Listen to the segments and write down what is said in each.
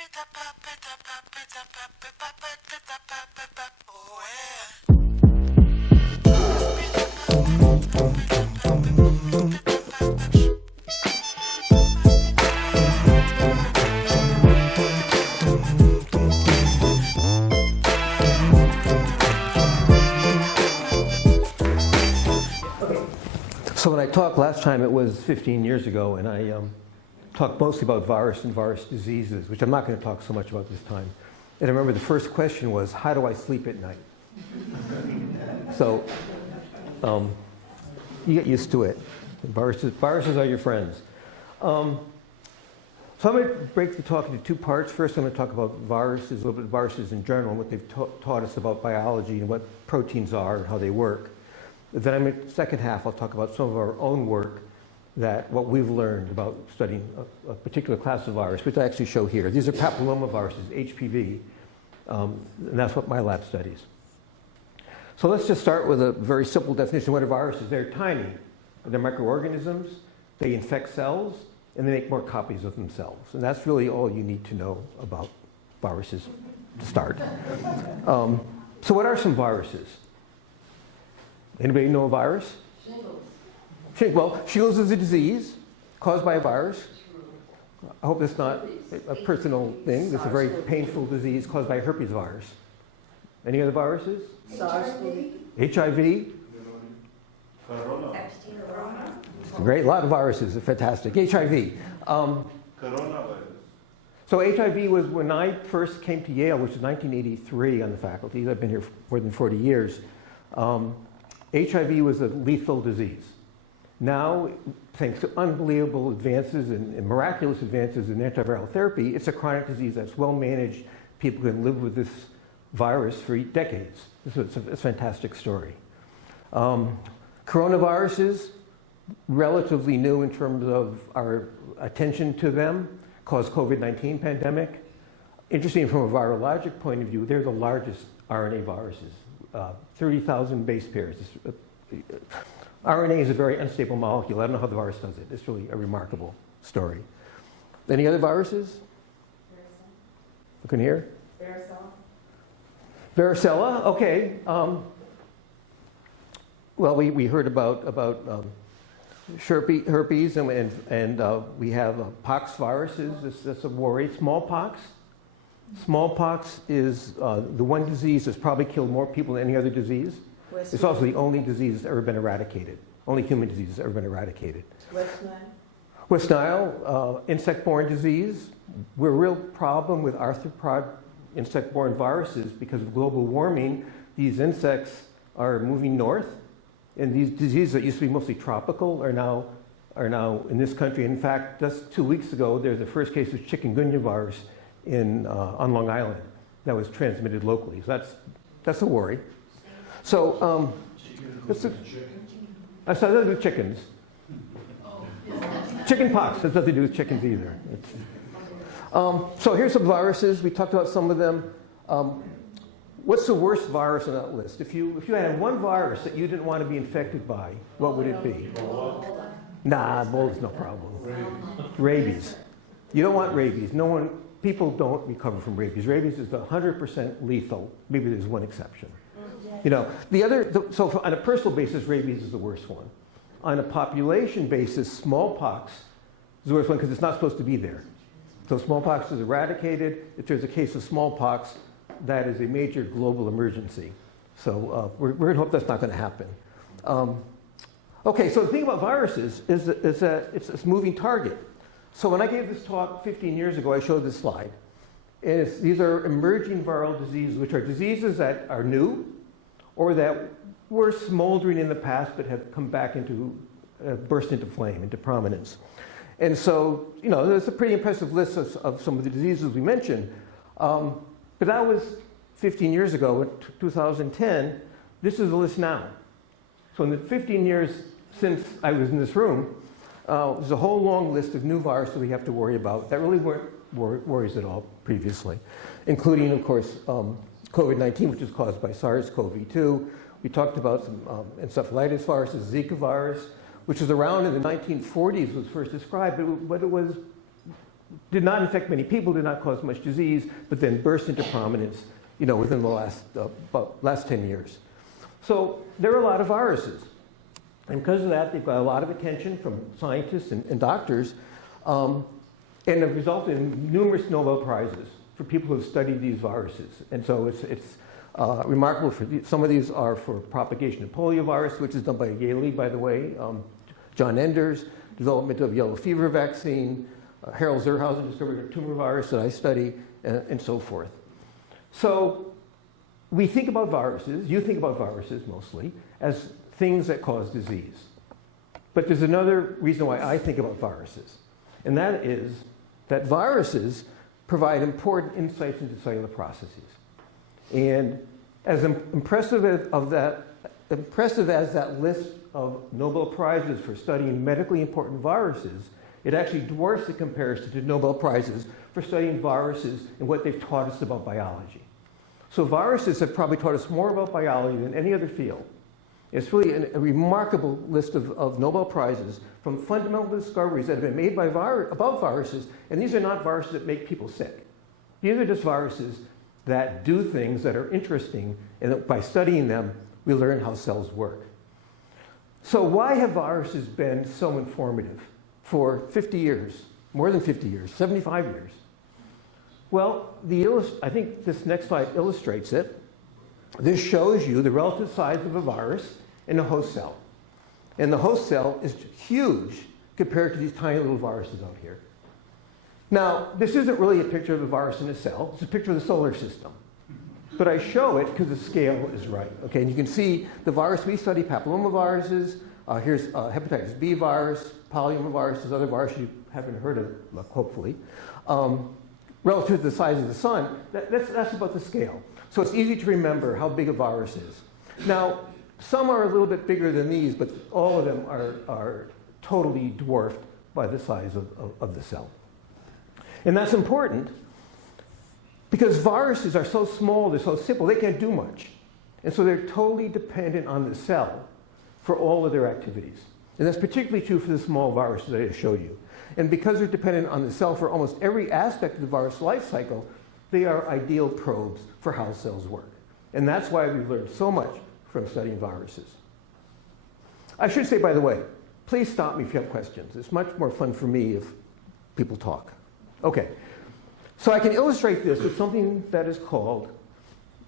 So when I talked last time, it was 15 years ago, and I talked mostly about virus and virus diseases, which I'm not going to talk so much about this time. And I remember the first question was, how do I sleep at night? So you get used to it. Viruses are your friends. So I'm going to break the talk into two parts. First, I'm going to talk about viruses, a little bit of viruses in general, and what they've taught us about biology and what proteins are and how they work. Then in the second half, I'll talk about some of our own work, what we've learned about studying a particular class of virus, which I actually show here. These are papillomaviruses, HPV, and that's what my lab studies. So let's just start with a very simple definition. What are viruses? They're tiny. They're microorganisms. They infect cells, and they make more copies of themselves. And that's really all you need to know about viruses to start. So what are some viruses? Anybody know a virus? Shingles. Well, shingles is a disease caused by a virus. I hope that's not a personal thing. It's a very painful disease caused by a herpes virus. Any other viruses? HIV. Corona. Great, a lot of viruses are fantastic. HIV. Coronavirus. So HIV was when I first came to Yale, which was 1983 on the faculty. I've been here for more than 40 years. HIV was a lethal disease. Now, thanks to unbelievable advances and miraculous advances in antiviral therapy, it's a chronic disease that's well managed. People can live with this virus for decades. It's a fantastic story. Coronaviruses, relatively new in terms of our attention to them, caused COVID-19 pandemic. Interesting from a virologic point of view, they're the largest RNA viruses. 30,000 base pairs. RNA is a very unstable molecule. I don't know how the virus does it. It's really a remarkable story. Any other viruses? Look in here. Varicella, okay. Well, we heard about herpes, and we have pox viruses. That's a worry. Smallpox. Smallpox is the one disease that's probably killed more people than any other disease. It's also the only disease that's ever been eradicated. Only human disease that's ever been eradicated. West Nile, insect-borne disease. We're a real problem with arthropod insect-borne viruses because of global warming. These insects are moving north, and these diseases that used to be mostly tropical are now in this country. In fact, just 2 weeks ago, there's the first case of chikungunya virus on Long Island that was transmitted locally. So that's a worry. So that's nothing to do with chickens. Chicken pox has nothing to do with chickens either. So here's some viruses. We talked about some of them. What's the worst virus on that list? If you had one virus that you didn't want to be infected by, what would it be? Nah, Ebola's no problem. Rabies. You don't want rabies. People don't recover from rabies. Rabies is 100% lethal. Maybe there's one exception. So on a personal basis, rabies is the worst one. On a population basis, smallpox is the worst one because it's not supposed to be there. So smallpox is eradicated. If there's a case of smallpox, that is a major global emergency. So we're going to hope that's not going to happen. Okay, so the thing about viruses is that it's a moving target. So when I gave this talk 15 years ago, I showed this slide. And these are emerging viral diseases, which are diseases that are new or that were smoldering in the past but have come back burst into flame, into prominence. And so, there's a pretty impressive list of some of the diseases we mentioned. But that was 15 years ago, in 2010. This is the list now. So in the 15 years since I was in this room, there's a whole long list of new viruses we have to worry about that really weren't worries at all previously, including, of course, COVID-19, which is caused by SARS-CoV-2. We talked about some encephalitis viruses, Zika virus, which was around in the 1940s, was first described, but it was did not infect many people, did not cause much disease, but then burst into prominence, within the last 10 years. So there are a lot of viruses. And because of that, they've got a lot of attention from scientists and doctors, and have resulted in numerous Nobel Prizes for people who have studied these viruses. And so it's remarkable. Some of these are for propagation of poliovirus, which is done by Yale, by the way, John Enders, development of yellow fever vaccine, Harold Zerhausen discovered a tumor virus that I study, and so forth. So we think about viruses, you think about viruses mostly, as things that cause disease. But there's another reason why I think about viruses, and that is that viruses provide important insights into cellular processes. And as impressive as that list of Nobel Prizes for studying medically important viruses, it actually dwarfs the comparison to Nobel Prizes for studying viruses and what they've taught us about biology. So viruses have probably taught us more about biology than any other field. It's really a remarkable list of Nobel Prizes from fundamental discoveries that have been made about viruses, and these are not viruses that make people sick. These are just viruses that do things that are interesting, and that by studying them, we learn how cells work. So why have viruses been so informative for 50 years, more than 50 years, 75 years? Well, I think this next slide illustrates it. This shows you the relative size of a virus in a host cell. And the host cell is huge compared to these tiny little viruses out here. Now, this isn't really a picture of a virus in a cell. It's a picture of the solar system. But I show it because the scale is right. Okay, and you can see the virus we study, papillomaviruses. Here's hepatitis B virus, polyomaviruses, other viruses you haven't heard of, hopefully. Relative to the size of the sun, that's about the scale. So it's easy to remember how big a virus is. Now, some are a little bit bigger than these, but all of them are totally dwarfed by the size of the cell. And that's important because viruses are so small, they're so simple, they can't do much. And so they're totally dependent on the cell for all of their activities. And that's particularly true for the small viruses that I showed you. And because they're dependent on the cell for almost every aspect of the virus life cycle, they are ideal probes for how cells work. And that's why we've learned so much from studying viruses. I should say, by the way, please stop me if you have questions. It's much more fun for me if people talk. Okay, so I can illustrate this with something that is called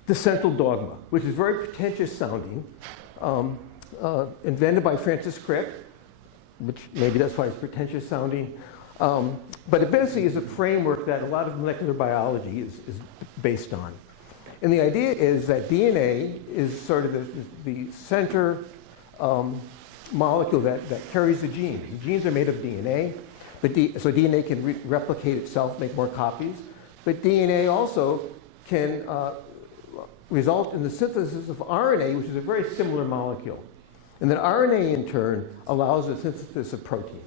the central dogma, which is very pretentious sounding, invented by Francis Crick, which maybe that's why it's pretentious sounding. But it basically is a framework that a lot of molecular biology is based on. And the idea is that DNA is sort of the center molecule that carries the genes. The genes are made of DNA, so DNA can replicate itself, make more copies. But DNA also can result in the synthesis of RNA, which is a very similar molecule. And then RNA, in turn, allows the synthesis of proteins.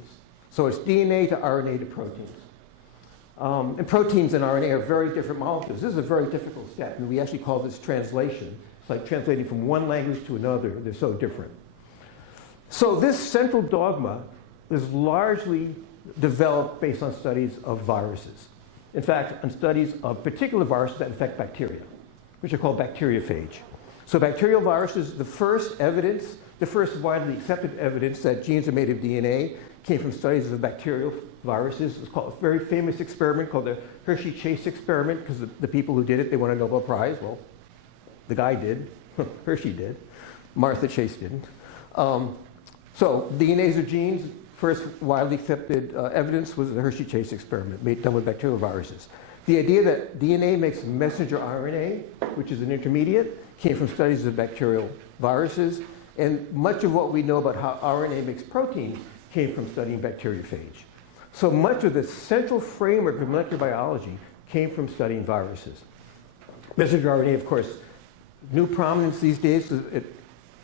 So it's DNA to RNA to proteins. And proteins and RNA are very different molecules. This is a very difficult step, and we actually call this translation. It's like translating from one language to another. They're so different. So this central dogma is largely developed based on studies of viruses. In fact, on studies of particular viruses that infect bacteria, which are called bacteriophage. So bacterial viruses, the first widely accepted evidence that genes are made of DNA came from studies of bacterial viruses. It's called a very famous experiment called the Hershey-Chase experiment, because the people who did it, they won a Nobel Prize. Well, the guy did. Hershey did. Martha Chase didn't. So DNAs of genes, first widely accepted evidence was the Hershey-Chase experiment done with bacterial viruses. The idea that DNA makes messenger RNA, which is an intermediate, came from studies of bacterial viruses. And much of what we know about how RNA makes proteins came from studying bacteriophage. So much of the central framework of molecular biology came from studying viruses. Messenger RNA, of course, new prominence these days. It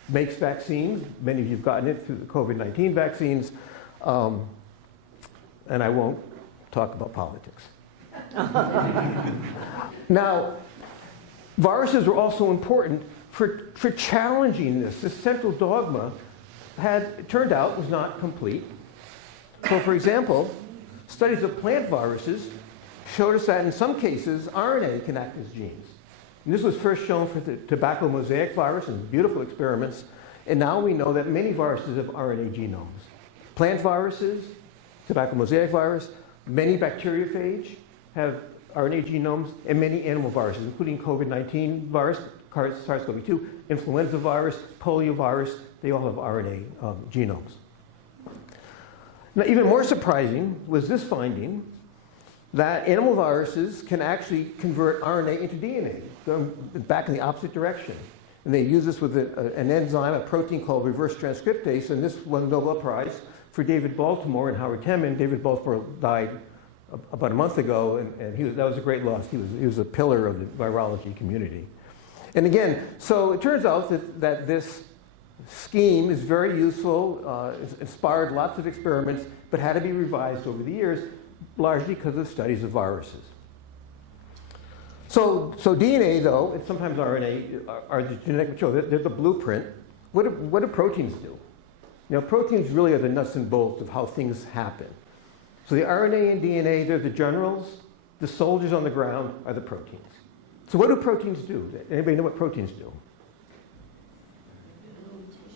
makes vaccines. Many of you have gotten it through the COVID-19 vaccines. And I won't talk about politics. Now, viruses were also important for challenging this. This central dogma it turned out, was not complete. So, for example, studies of plant viruses showed us that in some cases, RNA can act as genes. And this was first shown for the tobacco mosaic virus in beautiful experiments. And now we know that many viruses have RNA genomes. Plant viruses, tobacco mosaic virus, many bacteriophage have RNA genomes, and many animal viruses, including COVID-19 virus, SARS-CoV-2, influenza virus, polio virus, they all have RNA genomes. Now, even more surprising was this finding that animal viruses can actually convert RNA into DNA, going back in the opposite direction. And they use this with an enzyme, a protein called reverse transcriptase, and this won the Nobel Prize for David Baltimore and Howard Temin. David Baltimore died about a month ago, and that was a great loss. He was a pillar of the virology community. And again, so it turns out that this scheme is very useful, it's inspired lots of experiments, but had to be revised over the years, largely because of studies of viruses. So DNA, though, and sometimes RNA, are the genetic material. They're the blueprint. What do proteins do? You know, proteins really are the nuts and bolts of how things happen. So the RNA and DNA, they're the generals. The soldiers on the ground are the proteins. So what do proteins do? Anybody know what proteins do?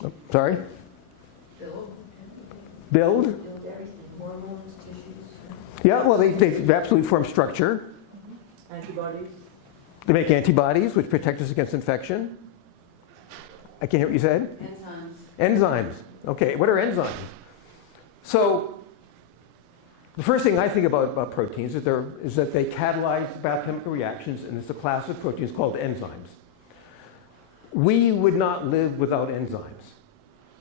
Oh, sorry? Build? Everything, hormones, tissues. Yeah, well, they absolutely form structure. Antibodies. They make antibodies, which protect us against infection. I can't hear what you said? Enzymes. Enzymes. Okay, what are enzymes? So the first thing I think about proteins is that they catalyze biochemical reactions, and it's a class of proteins called enzymes. We would not live without enzymes.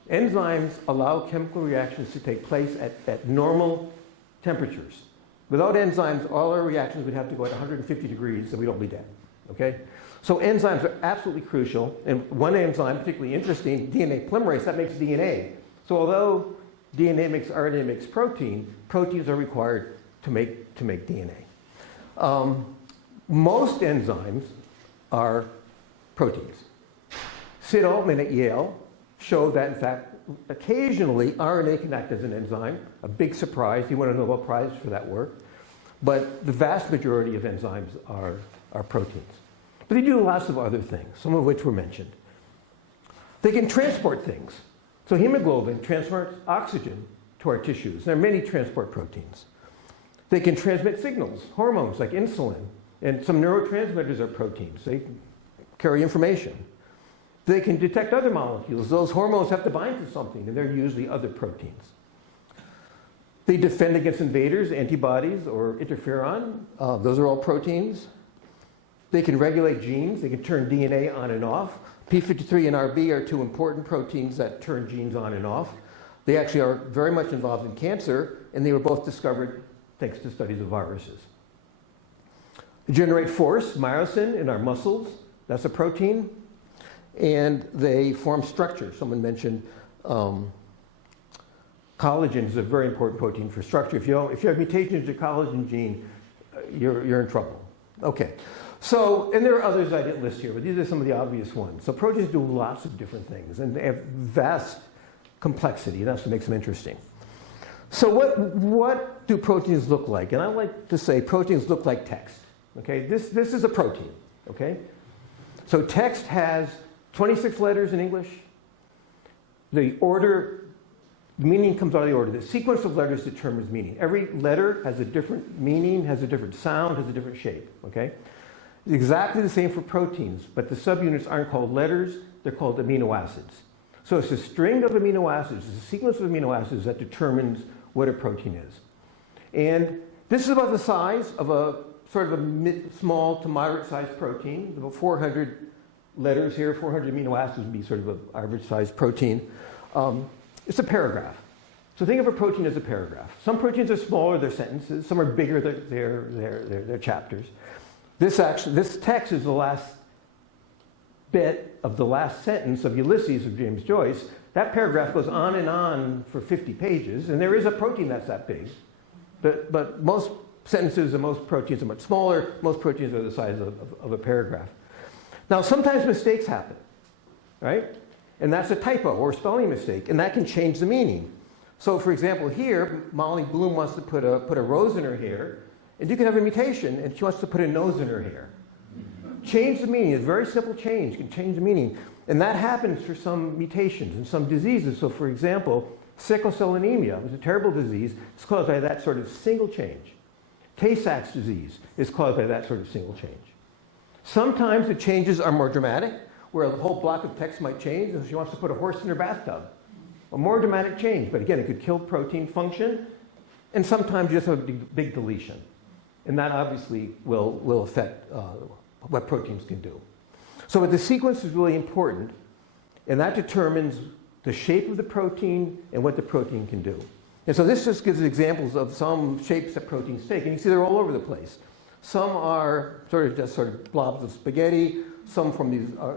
Enzymes allow chemical reactions to take place at normal temperatures. Without enzymes, all our reactions would have to go at 150 degrees, and we'd all be dead. Okay? So enzymes are absolutely crucial, and one enzyme, particularly interesting, DNA polymerase, that makes DNA. So although DNA makes RNA makes protein, proteins are required to make DNA. Most enzymes are proteins. Sid Altman at Yale showed that, in fact, occasionally RNA can act as an enzyme. A big surprise. He won a Nobel Prize for that work. But the vast majority of enzymes are proteins. But they do lots of other things, some of which were mentioned. They can transport things. So hemoglobin transports oxygen to our tissues. There are many transport proteins. They can transmit signals, hormones like insulin, and some neurotransmitters are proteins. They carry information. They can detect other molecules. Those hormones have to bind to something, and they're usually other proteins. They defend against invaders, antibodies, or interferon. Those are all proteins. They can regulate genes. They can turn DNA on and off. P53 and RB are two important proteins that turn genes on and off. They actually are very much involved in cancer, and they were both discovered thanks to studies of viruses. They generate force, myosin, in our muscles. That's a protein. And they form structure. Someone mentioned collagen is a very important protein for structure. If you have mutations in your collagen gene, you're in trouble. Okay. So, and there are others I didn't list here, but these are some of the obvious ones. So proteins do lots of different things, and they have vast complexity. That's what makes them interesting. So what do proteins look like? And I like to say proteins look like text. Okay, this is a protein. Okay, so text has 26 letters in English. The order, meaning comes out of the order. The sequence of letters determines meaning. Every letter has a different meaning, has a different sound, has a different shape. Okay. It's exactly the same for proteins, but the subunits aren't called letters, they're called amino acids. So it's a string of amino acids, it's a sequence of amino acids that determines what a protein is. And this is about the size of a sort of a small to moderate sized protein, about 400 letters here, 400 amino acids would be sort of an average sized protein. It's a paragraph. So think of a protein as a paragraph. Some proteins are smaller, they're sentences, some are bigger, they're chapters. This text is the last bit of the last sentence of Ulysses of James Joyce. That paragraph goes on and on for 50 pages, and there is a protein that's that big. But most sentences and most proteins are much smaller. Most proteins are the size of a paragraph. Now, sometimes mistakes happen, right? And that's a typo or a spelling mistake, and that can change the meaning. So for example, here, Molly Bloom wants to put a rose in her hair, and you can have a mutation, and she wants to put a nose in her hair. Change the meaning. It's a very simple change. You can change the meaning. And that happens for some mutations and some diseases. So for example, sickle cell anemia is a terrible disease. It's caused by that sort of single change. Tay-Sachs disease is caused by that sort of single change. Sometimes the changes are more dramatic, where the whole block of text might change, and she wants to put a horse in her bathtub. A more dramatic change, but again, it could kill protein function, and sometimes you just have a big deletion. And that obviously will affect what proteins can do. So the sequence is really important, and that determines the shape of the protein and what the protein can do. And so this just gives examples of some shapes that proteins take, and you see they're all over the place. Some are sort of blobs of spaghetti, some from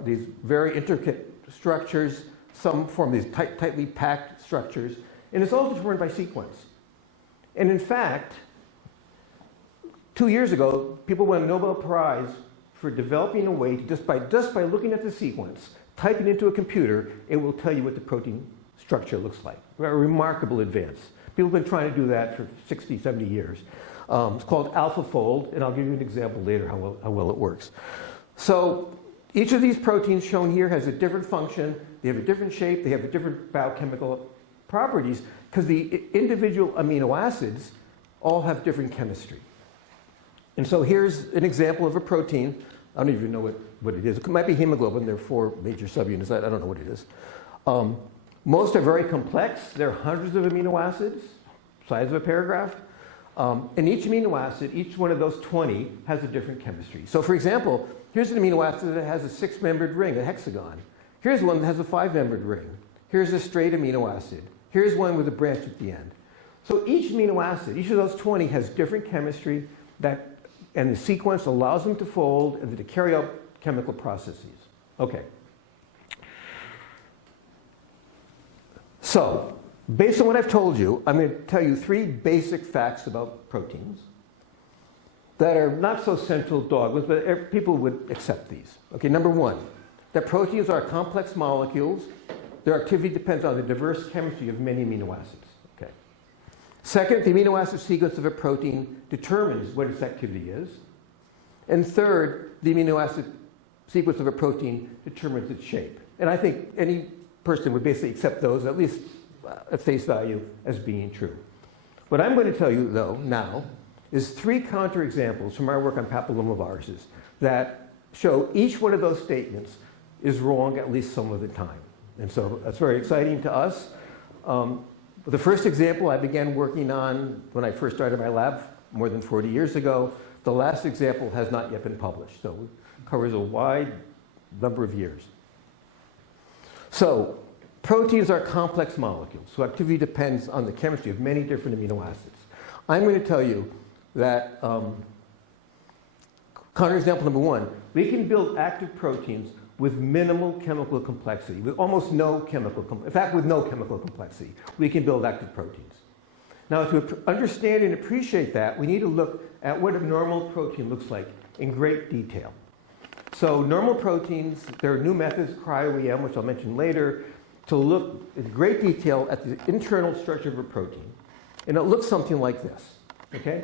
these very intricate structures, some form these tightly packed structures, and it's all determined by sequence. And in fact, 2 years ago, people won a Nobel Prize for developing a way to, just by looking at the sequence, type it into a computer, it will tell you what the protein structure looks like. A remarkable advance. People have been trying to do that for 60, 70 years. It's called AlphaFold, and I'll give you an example later how well it works. So each of these proteins shown here has a different function, they have a different shape, they have a different biochemical properties, because the individual amino acids all have different chemistry. And so here's an example of a protein. I don't even know what it is. It might be hemoglobin. There are 4 major subunits. I don't know what it is. Most are very complex. There are hundreds of amino acids, size of a paragraph. And each amino acid, each one of those 20, has a different chemistry. So for example, here's an amino acid that has a 6-membered ring, a hexagon. Here's one that has a 5-membered ring. Here's a straight amino acid. Here's one with a branch at the end. So each amino acid, each of those 20, has different chemistry, and the sequence allows them to fold and to carry out chemical processes. Okay. So, based on what I've told you, I'm going to tell you 3 basic facts about proteins that are not so central dogmas, but people would accept these. Okay, number 1, that proteins are complex molecules. Their activity depends on the diverse chemistry of many amino acids. Okay. Second, the amino acid sequence of a protein determines what its activity is. And third, the amino acid sequence of a protein determines its shape. And I think any person would basically accept those, at least at face value, as being true. What I'm going to tell you, though, now, is 3 counterexamples from our work on papillomaviruses that show each one of those statements is wrong at least some of the time. And so that's very exciting to us. The first example I began working on when I first started my lab more than 40 years ago. The last example has not yet been published, so it covers a wide number of years. So proteins are complex molecules, so activity depends on the chemistry of many different amino acids. I'm going to tell you that, counterexample number 1, we can build active proteins with minimal chemical complexity, with almost no chemical complexity. In fact, with no chemical complexity, we can build active proteins. Now, to understand and appreciate that, we need to look at what a normal protein looks like in great detail. So normal proteins, there are new methods, cryo-EM, which I'll mention later, to look in great detail at the internal structure of a protein. And it looks something like this, okay?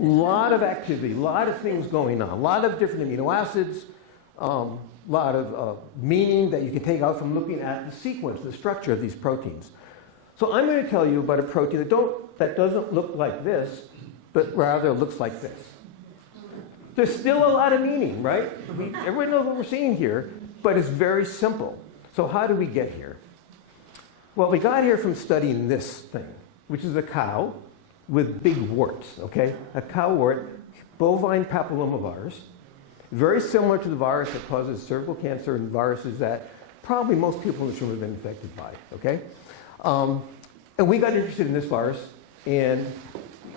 A lot of activity, a lot of things going on, a lot of different amino acids, a lot of meaning that you can take out from looking at the sequence, the structure of these proteins. So I'm going to tell you about a protein that doesn't look like this, but rather looks like this. There's still a lot of meaning, right? Everyone knows what we're seeing here, but it's very simple. So how did we get here? Well, we got here from studying this thing, which is a cow with big warts, okay? A cow wart, bovine papillomavirus, very similar to the virus that causes cervical cancer and viruses that probably most people in this room have been infected by, okay? And we got interested in this virus, and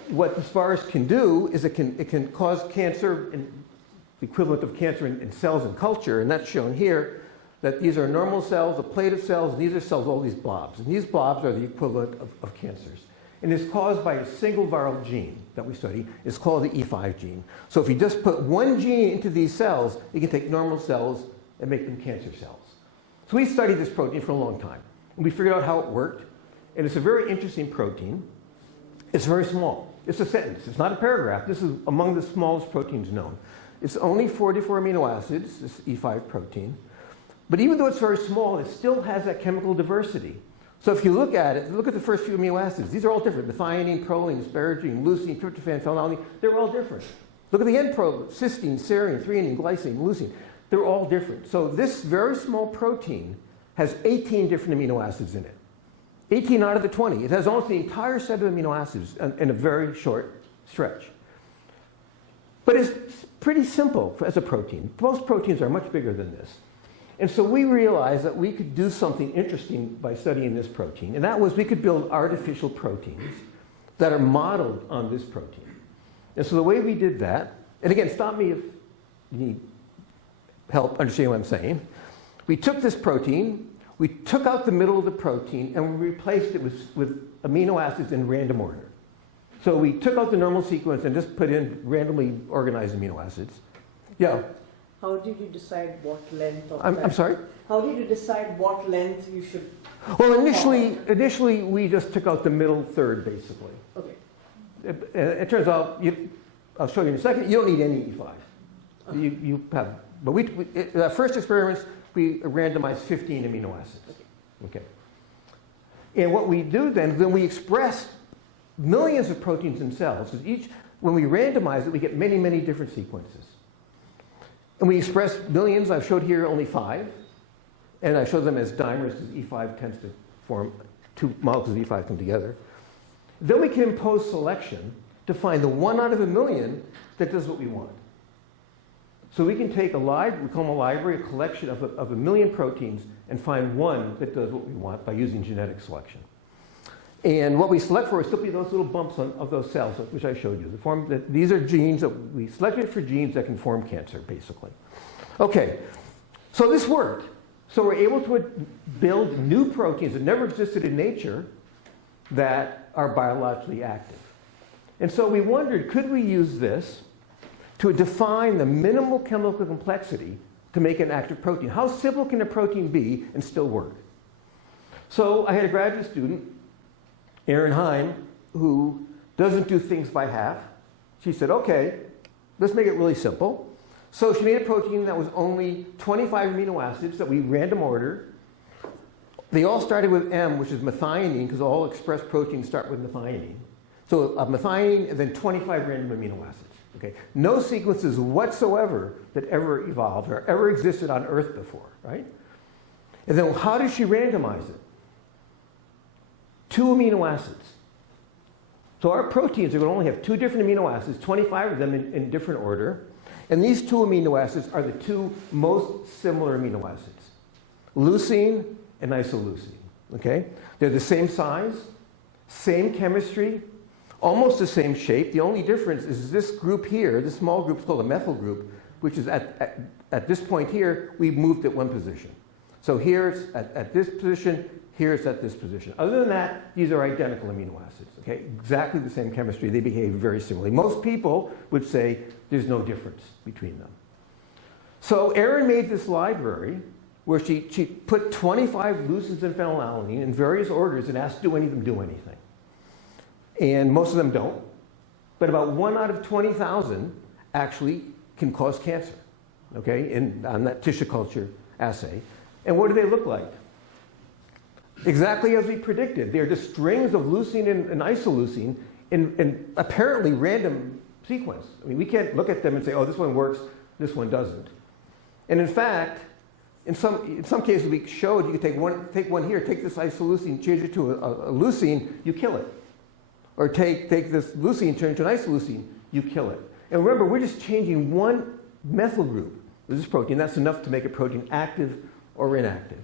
what this virus can do is it can cause cancer, the equivalent of cancer in cells in culture, and that's shown here, that these are normal cells, a plate of cells, and these are cells, all these blobs. And these blobs are the equivalent of cancers. And it's caused by a single viral gene that we study. It's called the E5 gene. So if you just put one gene into these cells, you can take normal cells and make them cancer cells. So we studied this protein for a long time. And we figured out how it worked. and it's a very interesting protein. It's very small. It's a sentence. It's not a paragraph. This is among the smallest proteins known. It's only 44 amino acids, this E5 protein. But even though it's very small, it still has that chemical diversity. So if you look at it, look at the first few amino acids. These are all different. Methionine, proline, asparagine, leucine, tryptophan, phenylalanine. They're all different. Look at the end cysteine, serine, threonine, glycine, leucine. They're all different. So this very small protein has 18 different amino acids in it. 18 out of the 20. It has almost the entire set of amino acids in a very short stretch. But it's pretty simple as a protein. Most proteins are much bigger than this. And so we realized that we could do something interesting by studying this protein. And that was we could build artificial proteins that are modeled on this protein. And so the way we did that, and again, stop me if you need help understanding what I'm saying. We took this protein, we took out the middle of the protein, and we replaced it with amino acids in random order. So we took out the normal sequence and just put in randomly organized amino acids. Yeah? How did you decide what length of I'm sorry? How did you decide what length you should? Well, initially we just took out the middle third, basically. Okay. It turns out, I'll show you in a second, you don't need any E5. You have, but in our first experiments, we randomized 15 amino acids. Okay. And what we do then we express millions of proteins in cells. When we randomize it, we get many, many different sequences. And we express millions. I've showed here only 5. And I show them as dimers because E5 tends to form, 2 molecules of E5 come together. Then we can impose selection to find the 1 out of a million that does what we want. So we can take we call them a library, a collection of a million proteins, and find one that does what we want by using genetic selection. And what we select for is simply those little bumps of those cells, which I showed you. These are genes that we selected for genes that can form cancer, basically. Okay, so this worked. So we're able to build new proteins that never existed in nature that are biologically active. And so we wondered, could we use this to define the minimal chemical complexity to make an active protein? How simple can a protein be and still work? So I had a graduate student, Erin Heim, who doesn't do things by half. She said, okay, let's make it really simple. So she made a protein that was only 25 amino acids that we random ordered. They all started with M, which is methionine, because all expressed proteins start with methionine. So methionine and then 25 random amino acids. Okay? No sequences whatsoever that ever evolved or ever existed on Earth before, right? And then how did she randomize it? 2 amino acids. So our proteins are going to only have 2 different amino acids, 25 of them in different order. And these 2 amino acids are the 2 most similar amino acids, leucine and isoleucine. Okay? They're the same size, same chemistry, almost the same shape. The only difference is this group here, this small group is called a methyl group, which is at this point here, we've moved it 1 position. So here it's at this position, here it's at this position. Other than that, these are identical amino acids. Okay? Exactly the same chemistry. They behave very similarly. Most people would say there's no difference between them. So Erin made this library where she put 25 leucines and phenylalanine in various orders and asked, do any of them do anything? And most of them don't. But about 1 out of 20,000 actually can cause cancer, okay, on that tissue culture assay. And what do they look like? Exactly as we predicted. They're just strings of leucine and isoleucine in apparently random sequence. I mean, we can't look at them and say, oh, this one works, this one doesn't. And in fact, in some cases we showed you could take one here, take this isoleucine, change it to a leucine, you kill it. Or take this leucine, turn it to an isoleucine, you kill it. And remember, we're just changing 1 methyl group of this protein. That's enough to make a protein active or inactive.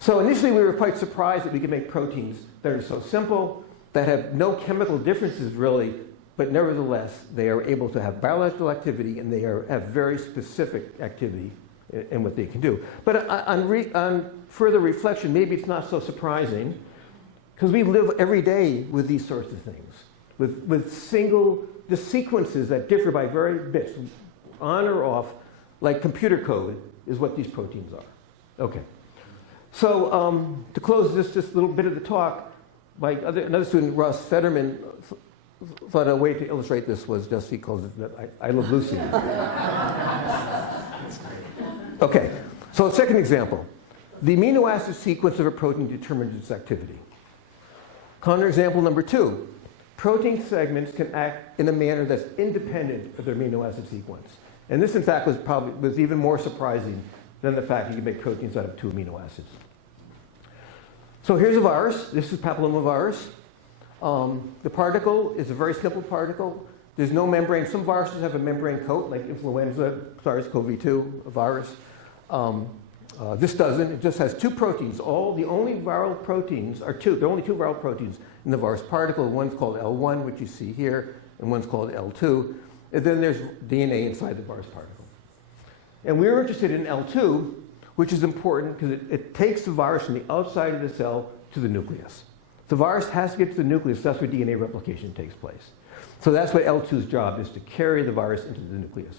So initially we were quite surprised that we could make proteins that are so simple, that have no chemical differences really, but nevertheless they are able to have biological activity and they have very specific activity in what they can do. But on further reflection, maybe it's not so surprising, because we live every day with these sorts of things, with the sequences that differ by very bits, on or off, like computer code is what these proteins are. Okay. So to close this little bit of the talk, Another student, Ross Fetterman, thought a way to illustrate this was just, he calls it, I Love Lucy. Okay, so second example. The amino acid sequence of a protein determines its activity. Counterexample number 2. Protein segments can act in a manner that's independent of their amino acid sequence. And this, in fact, was even more surprising than the fact that you can make proteins out of 2 amino acids. So here's a virus. This is papillomavirus. The particle is a very simple particle. There's no membrane. Some viruses have a membrane coat, like influenza, SARS-CoV-2, a virus. This doesn't. It just has 2 proteins. The only viral proteins are 2. There are only 2 viral proteins in the virus particle. One's called L1, which you see here, and one's called L2. And then there's DNA inside the virus particle. And we were interested in L2, which is important because it takes the virus from the outside of the cell to the nucleus. The virus has to get to the nucleus. That's where DNA replication takes place. So that's what L2's job is, to carry the virus into the nucleus.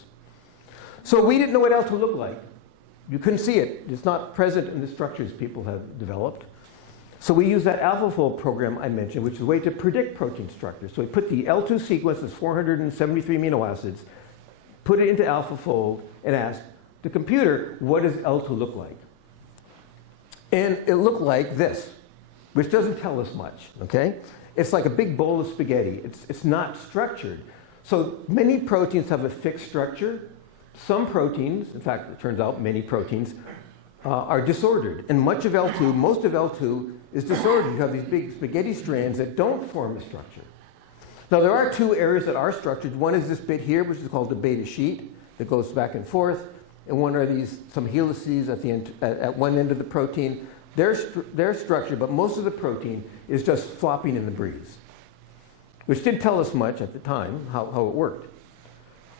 So we didn't know what L2 looked like. You couldn't see it. It's not present in the structures people have developed. So we used that AlphaFold program I mentioned, which is a way to predict protein structures. So we put the L2 sequence, that's 473 amino acids, put it into AlphaFold, and asked the computer, what does L2 look like? And it looked like this, which doesn't tell us much, okay? It's like a big bowl of spaghetti. It's not structured. So many proteins have a fixed structure. Some proteins, in fact, it turns out many proteins, are disordered. And most of L2 is disordered. You have these big spaghetti strands that don't form a structure. Now, there are 2 areas that are structured. One is this bit here, which is called the beta sheet, that goes back and forth. And one are some helices at the end, at one end of the protein. They're structured, but most of the protein is just flopping in the breeze, which didn't tell us much at the time how it worked.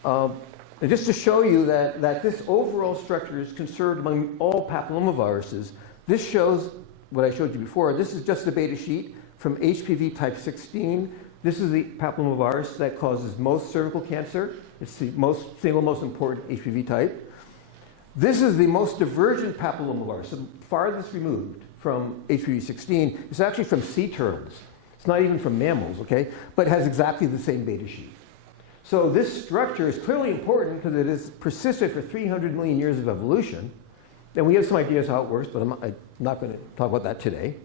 And just to show you that this overall structure is conserved among all papillomaviruses, this shows what I showed you before. This is just the beta sheet from HPV type 16. This is the papillomavirus that causes most cervical cancer. It's the single most important HPV type. This is the most divergent papillomavirus, the farthest removed from HPV 16. It's actually from sea turtles. It's not even from mammals, okay? But it has exactly the same beta sheet. So this structure is clearly important because it has persisted for 300 million years of evolution. And we have some ideas how it works, but I'm not going to talk about that today.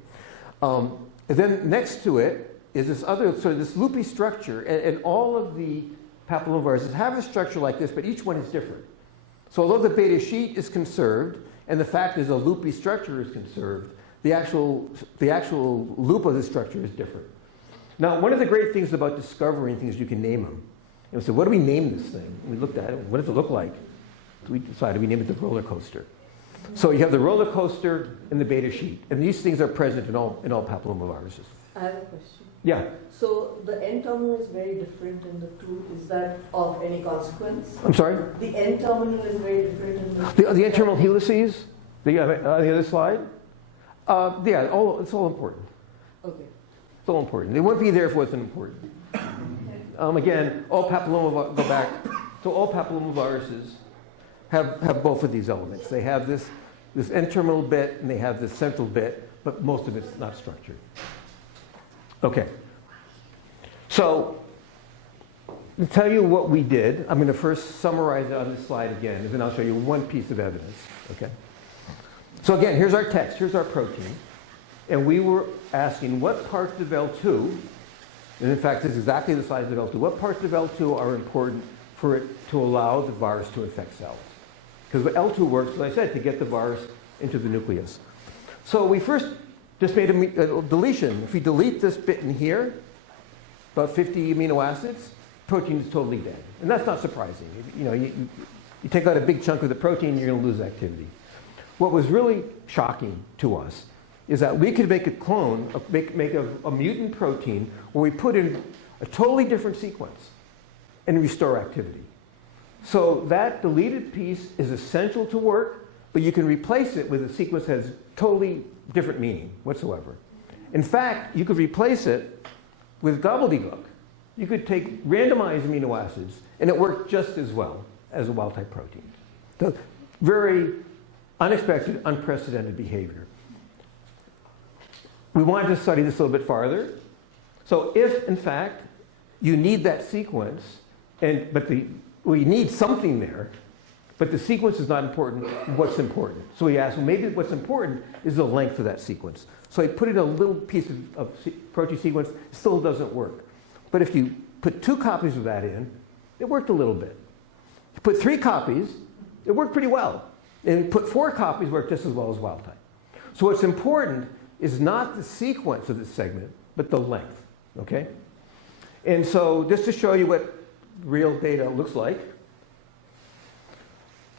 And then next to it is this other, sort of this loopy structure. And all of the papillomaviruses have a structure like this, but each one is different. So although the beta sheet is conserved, and the fact is a loopy structure is conserved, the actual loop of the structure is different. Now, one of the great things about discovering things, you can name them. And we said, what do we name this thing? And we looked at it. What does it look like? So we decided we named it the roller coaster. So you have the roller coaster and the beta sheet. And these things are present in all papillomaviruses. I have a question. Yeah. So the N terminal is very different in the 2. Is that of any consequence? I'm sorry? The N terminal is very different in the 2. The N-terminal helices? On the other slide? Yeah, it's all important. Okay. It's all important. It wouldn't be there if it wasn't important. Again, all papillomaviruses have both of these elements. They have this N-terminal bit and they have this central bit, but most of it's not structured. Okay. So, to tell you what we did, I'm going to first summarize it on this slide again, and then I'll show you one piece of evidence. Okay. So again, here's our text. Here's our protein. And we were asking what parts of L2, and in fact, this is exactly the size of L2, what parts of L2 are important for it to allow the virus to infect cells? Because L2 works, as I said, to get the virus into the nucleus. So we first just made a deletion. If we delete this bit in here, about 50 amino acids, protein is totally dead. And that's not surprising. You take out a big chunk of the protein, you're going to lose activity. What was really shocking to us is that we could make a clone, make a mutant protein where we put in a totally different sequence and restore activity. So that deleted piece is essential to work, but you can replace it with a sequence that has totally different meaning whatsoever. In fact, you could replace it with gobbledygook. You could take randomized amino acids, and it worked just as well as a wild-type protein. So very unexpected, unprecedented behavior. we wanted to study this a little bit farther. So if, in fact, you need that sequence, we need something there, but the sequence is not important, what's important? So we asked, well, maybe what's important is the length of that sequence. So I put in a little piece of protein sequence, it still doesn't work. But if you put 2 copies of that in, it worked a little bit. You put 3 copies, it worked pretty well. And you put 4 copies, worked just as well as wild type. So what's important is not the sequence of the segment, but the length, okay? And so just to show you what real data looks like,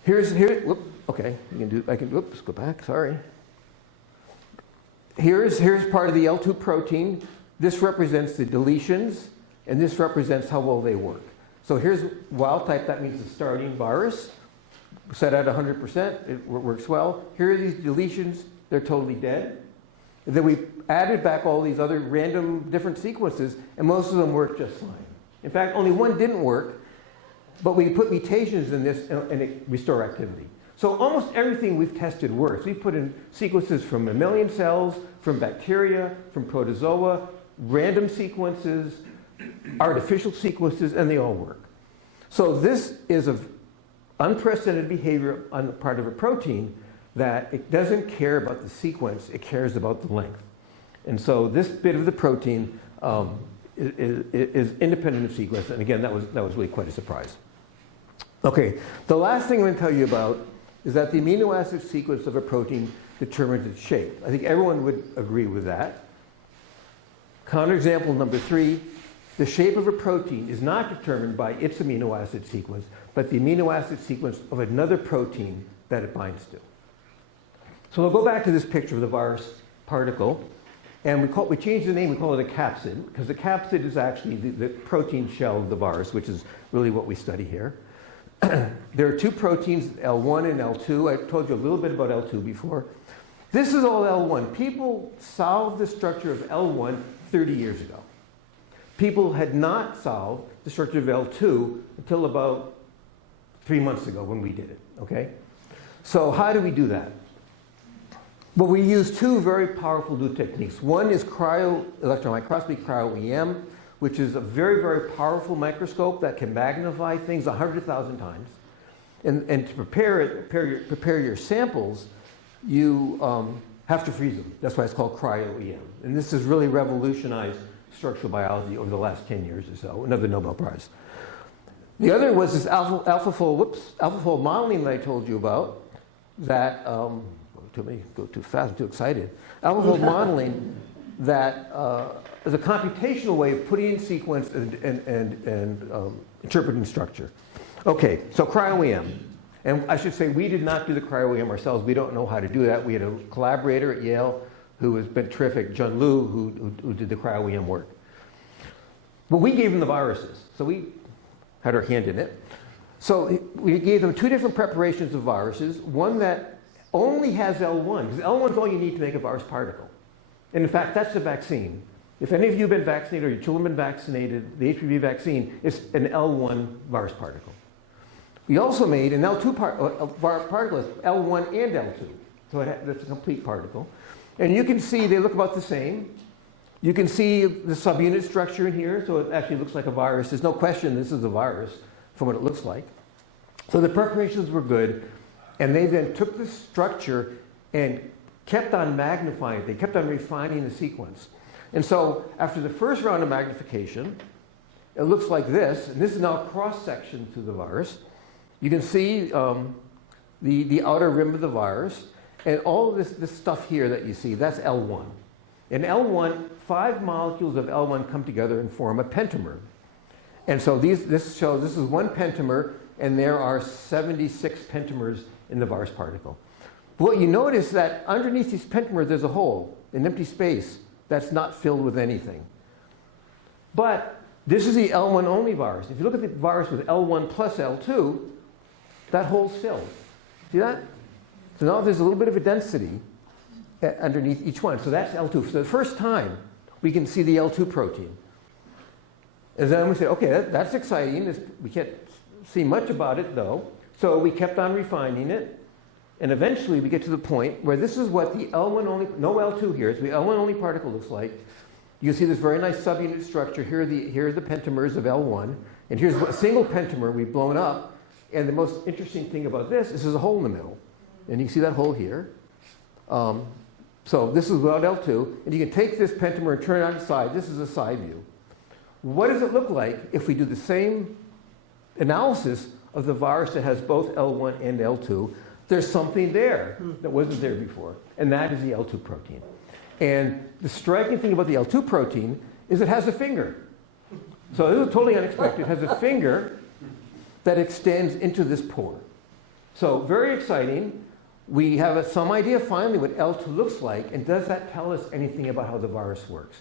whoops, go back, sorry. Here's part of the L2 protein. This represents the deletions, and this represents how well they work. So here's wild type, that means the starting virus. Set at 100%, it works well. Here are these deletions, they're totally dead. And then we added back all these other random different sequences, and most of them worked just fine. In fact, only one didn't work, but we put mutations in this and it restored activity. So almost everything we've tested works. We've put in sequences from mammalian cells, from bacteria, from protozoa, random sequences, artificial sequences, and they all work. So this is an unprecedented behavior on the part of a protein that it doesn't care about the sequence, it cares about the length. And so this bit of the protein is independent of sequence, and again, that was really quite a surprise. Okay, the last thing I'm going to tell you about is that the amino acid sequence of a protein determines its shape. I think everyone would agree with that. Counterexample number 3, the shape of a protein is not determined by its amino acid sequence, but the amino acid sequence of another protein that it binds to. So we'll go back to this picture of the virus particle, and we changed the name, we call it a capsid, because the capsid is actually the protein shell of the virus, which is really what we study here. There are 2 proteins, L1 and L2. I told you a little bit about L2 before. This is all L1. People solved the structure of L1 30 years ago. People had not solved the structure of L2 until about 3 months ago when we did it, okay? So how do we do that? Well, we use 2 very powerful new techniques. One is cryo-electron microscopy, cryo-EM, which is a very, very powerful microscope that can magnify things 100,000 times. And to prepare your samples, you have to freeze them. That's why it's called cryo-EM. And this has really revolutionized structural biology over the last 10 years or so, another Nobel Prize. The other was this AlphaFold modeling that I told you about that, go too fast, I'm too excited. AlphaFold modeling that is a computational way of putting in sequence and interpreting structure. Okay, so cryo-EM. And I should say we did not do the cryo-EM ourselves. We don't know how to do that. We had a collaborator at Yale who has been terrific, Jun Liu, who did the cryo-EM work. But we gave them the viruses, so we had our hand in it. So we gave them 2 different preparations of viruses, one that only has L1, because L1 is all you need to make a virus particle. And in fact, that's the vaccine. If any of you have been vaccinated or your children have been vaccinated, the HPV vaccine is an L1 virus particle. We also made an L2 particle, L1 and L2. So that's a complete particle. And you can see they look about the same. You can see the subunit structure in here, so it actually looks like a virus. There's no question this is a virus from what it looks like. So the preparations were good, and they then took the structure and kept on magnifying it. They kept on refining the sequence. And so after the first round of magnification, it looks like this, and this is now cross-section to the virus. You can see the outer rim of the virus, and all of this stuff here that you see, that's L1. In L1, 5 molecules of L1 come together and form a pentamer. And so this shows this is 1 pentamer, and there are 76 pentamers in the virus particle. But what you notice that underneath these pentamers, there's a hole, an empty space that's not filled with anything. But this is the L1 only virus. If you look at the virus with L1 plus L2, that hole's filled. See that? So now there's a little bit of a density underneath each one. So that's L2. For the first time, we can see the L2 protein. And then we say, okay, that's exciting. We can't see much about it, though. So we kept on refining it. And eventually we get to the point where this is what the L1 only, no L2 here, it's the L1 only particle looks like. You see this very nice subunit structure. Here are the pentamers of L1. And here's a single pentamer we've blown up. And the most interesting thing about this is there's a hole in the middle. And you can see that hole here. So this is without L2. And you can take this pentamer and turn it on its side. This is a side view. What does it look like if we do the same analysis of the virus that has both L1 and L2? There's something there that wasn't there before. And that is the L2 protein. And the striking thing about the L2 protein is it has a finger. So this is totally unexpected. It has a finger that extends into this pore. So very exciting. We have some idea finally what L2 looks like, and does that tell us anything about how the virus works?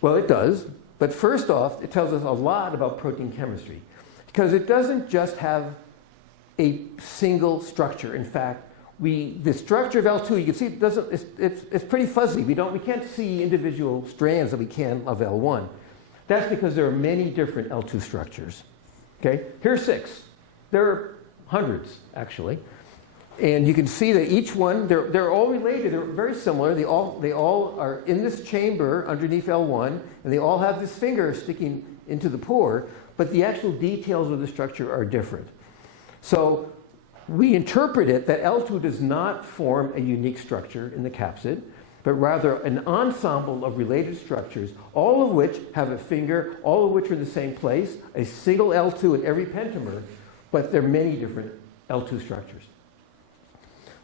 Well, it does, but first off, it tells us a lot about protein chemistry, because it doesn't just have a single structure. In fact, the structure of L2, you can see it's pretty fuzzy. We can't see individual strands that we can of L1. That's because there are many different L2 structures. Okay, here's 6. There are hundreds, actually. And you can see that each one, they're all related, they're very similar. They all are in this chamber underneath L1, and they all have this finger sticking into the pore, but the actual details of the structure are different. So we interpret it that L2 does not form a unique structure in the capsid, but rather an ensemble of related structures, all of which have a finger, all of which are in the same place, a single L2 in every pentamer, but there are many different L2 structures.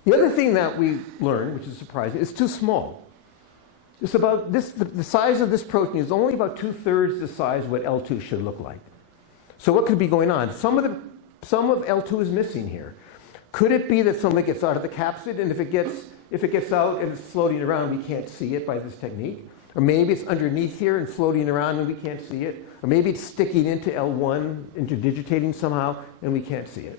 The other thing that we learned, which is surprising, it's too small. It's about this, the size of this protein is only about 2/3 the size of what L2 should look like. So what could be going on? Some of L2 is missing here. Could it be that something gets out of the capsid, and if it gets out and it's floating around, we can't see it by this technique? Or maybe it's underneath here and floating around and we can't see it. Or maybe it's sticking into L1, interdigitating somehow, and we can't see it.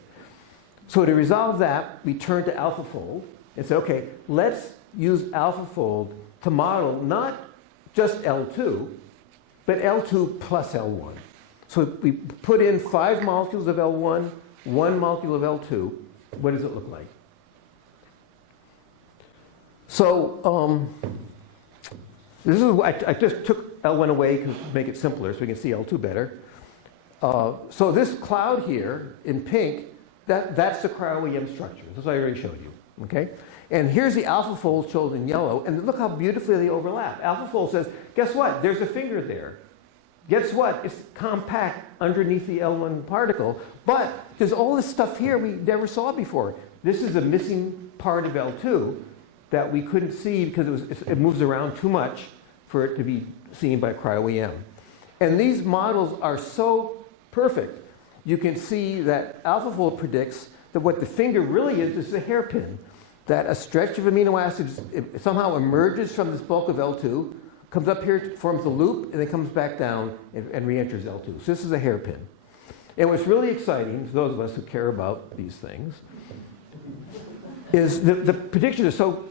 So to resolve that, we turn to AlphaFold and say, okay, let's use AlphaFold to model not just L2, but L2 plus L1. So we put in 5 molecules of L1, 1 molecule of L2. What does it look like? So this is I just took L1 away to make it simpler so we can see L2 better. So this cloud here in pink, that's the cryo-EM structure. That's what I already showed you. Okay? And here's the AlphaFold shown in yellow, and look how beautifully they overlap. AlphaFold says, guess what? There's a finger there. Guess what? It's compact underneath the L1 particle, but there's all this stuff here we never saw before. This is a missing part of L2 that we couldn't see because it moves around too much for it to be seen by cryo-EM. And these models are so perfect. You can see that AlphaFold predicts that what the finger really is a hairpin, that a stretch of amino acids somehow emerges from this bulk of L2, comes up here, forms a loop, and then comes back down and re-enters L2. So this is a hairpin. And what's really exciting, for those of us who care about these things, is the prediction is so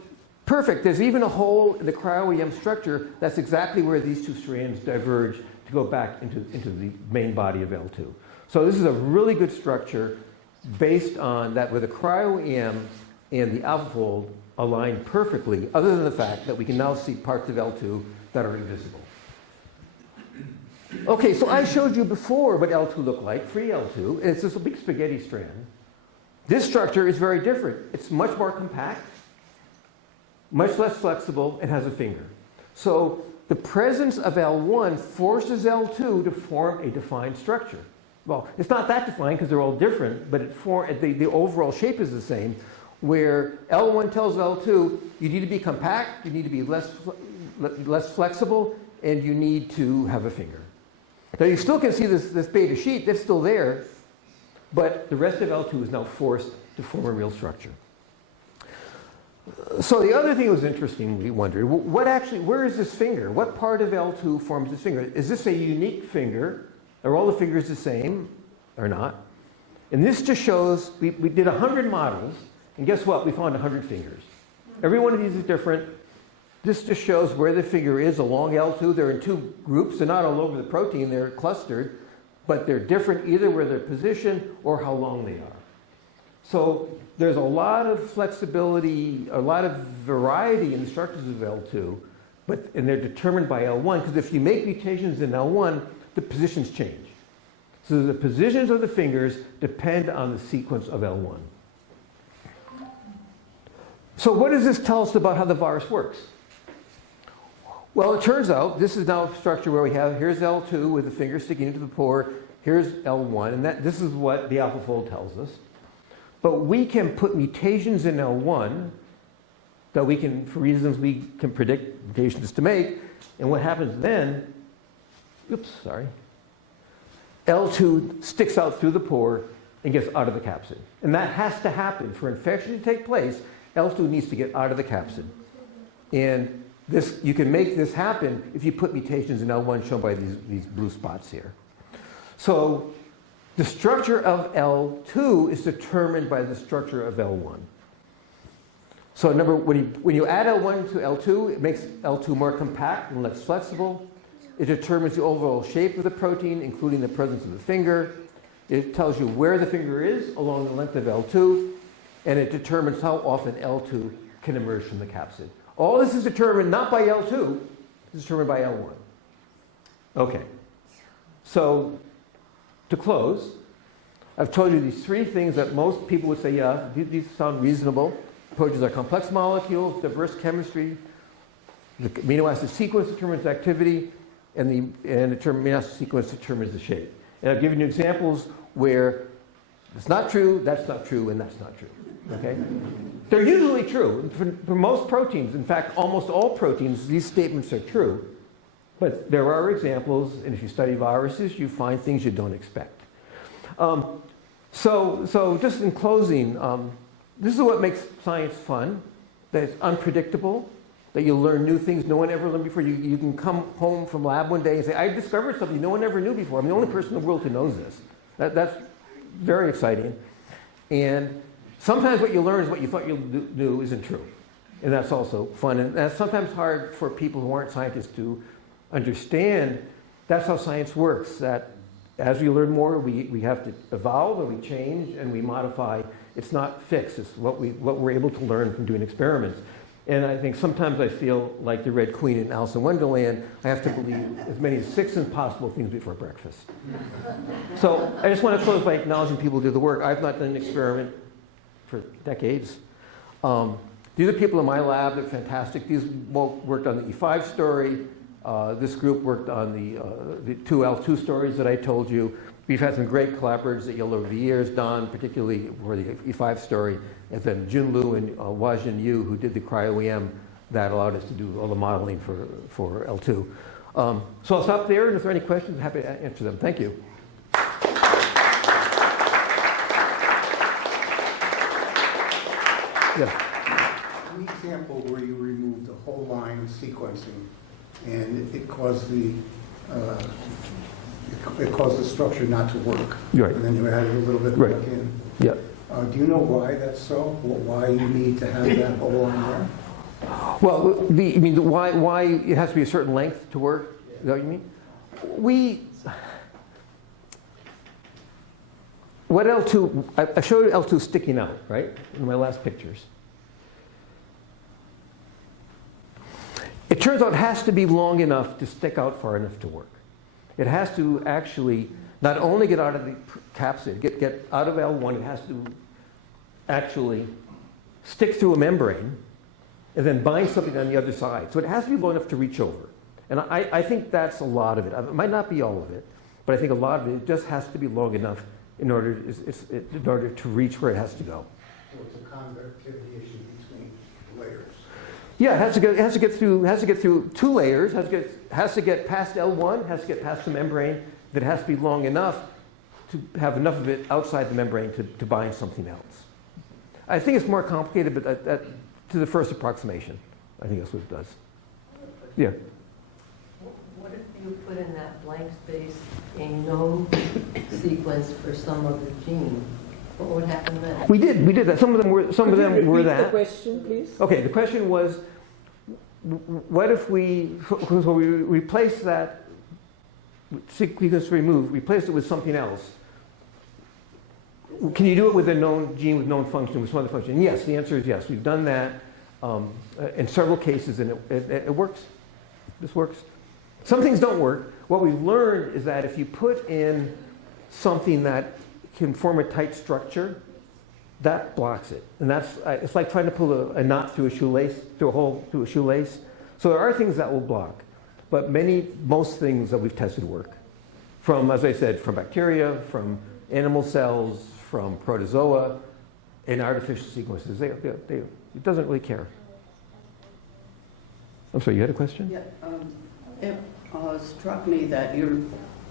perfect. There's even a hole in the cryo-EM structure. That's exactly where these two strands diverge to go back into the main body of L2. So this is a really good structure based on that where the cryo-EM and the AlphaFold align perfectly, other than the fact that we can now see parts of L2 that are invisible. Okay, so I showed you before what L2 looked like, free L2, and it's this big spaghetti strand. This structure is very different. It's much more compact, much less flexible, and has a finger. So the presence of L1 forces L2 to form a defined structure. Well, it's not that defined because they're all different, but the overall shape is the same, where L1 tells L2, you need to be compact, you need to be less flexible, and you need to have a finger. Now you still can see this beta sheet, that's still there, but the rest of L2 is now forced to form a real structure. So the other thing that was interesting, we wondered, where is this finger? What part of L2 forms this finger? Is this a unique finger? Are all the fingers the same or not? And this just shows, we did 100 models, and guess what? We found 100 fingers. Every one of these is different. This just shows where the finger is along L2. They're in 2 groups. They're not all over the protein. They're clustered, but they're different either where they're positioned or how long they are. So there's a lot of flexibility, a lot of variety in the structures of L2, and they're determined by L1, because if you make mutations in L1, the positions change. So the positions of the fingers depend on the sequence of L1. So what does this tell us about how the virus works? Well, it turns out this is now a structure where here's L2 with the finger sticking into the pore, here's L1, and this is what the AlphaFold tells us. But we can put mutations in L1 that we can, for reasons we can predict mutations to make, and what happens then, L2 sticks out through the pore and gets out of the capsid. And that has to happen. For infection to take place, L2 needs to get out of the capsid. And you can make this happen if you put mutations in L1 shown by these blue spots here. So the structure of L2 is determined by the structure of L1. So when you add L1 to L2, it makes L2 more compact and less flexible. It determines the overall shape of the protein, including the presence of the finger. It tells you where the finger is along the length of L2, and it determines how often L2 can emerge from the capsid. All this is determined not by L2, it's determined by L1. Okay, so to close, I've told you these three things that most people would say, yeah, these sound reasonable. Proteins are complex molecules, diverse chemistry, the amino acid sequence determines activity, and the amino acid sequence determines the shape. And I've given you examples where it's not true, that's not true, and that's not true. Okay? They're usually true. For most proteins, in fact, almost all proteins, these statements are true. But there are examples, and if you study viruses, you find things you don't expect. So just in closing, this is what makes science fun, that it's unpredictable, that you learn new things no one ever learned before. You can come home from lab one day and say, I discovered something no one ever knew before. I'm the only person in the world who knows this. That's very exciting. And sometimes what you learn is what you thought you knew isn't true. And that's also fun. And that's sometimes hard for people who aren't scientists to understand. That's how science works, that as we learn more, we have to evolve and we change and we modify. It's not fixed. It's what we're able to learn from doing experiments. And I think sometimes I feel like the Red Queen in Alice in Wonderland. I have to believe as many as 6 impossible things before breakfast. So I just want to close by acknowledging people who do the work. I've not done an experiment for decades. These are people in my lab that are fantastic. These worked on the E5 story. This group worked on the 2 L2 stories that I told you. We've had some great collaborators that you'll over the years, Don, particularly for the E5 story, and then Jun Lu and Wajin Yu, who did the cryo-EM that allowed us to do all the modeling for L2. So I'll stop there, and if there are any questions, I'm happy to answer them. Thank you. Yeah. An example where you removed the whole line of sequencing, and it caused the structure not to work. Right. And then you added a little bit Right. back in. Yeah. Do you know why that's so? Why you need to have that whole line there? Well, you mean why it has to be a certain length to work? Is that what you mean? What L2, I showed you L2 sticking out, right, in my last pictures. It turns out it has to be long enough to stick out far enough to work. It has to actually not only get out of the capsid, get out of L1, it has to actually stick through a membrane and then bind something on the other side. So it has to be long enough to reach over. And I think that's a lot of it. It might not be all of it, but I think a lot of it just has to be long enough in order to reach where it has to go. So it's a conductivity issue between layers. Yeah, it has to get through 2 layers. Has to get past L1. Has to get past the membrane. That has to be long enough to have enough of it outside the membrane to bind something else. I think it's more complicated, but to the first approximation, I think that's what it does. Yeah. What if you put in that blank space a known sequence for some of the gene? What would happen then? We did that. Some of them were Repeat that. the question, please. Okay, the question was, what if we replace that sequence removed, replace it with something else? Can you do it with a known gene with known function, with some other function? Yes, the answer is yes. We've done that in several cases, and it works. This works. Some things don't work. What we've learned is that if you put in something that can form a tight structure, that blocks it. And that's, it's like trying to pull a knot through a shoelace, through a hole through a shoelace. So there are things that will block. But most things that we've tested work. From, as I said, from bacteria, from animal cells, from protozoa, and artificial sequences. It doesn't really care. I'm sorry, you had a question? Yeah, it struck me that you're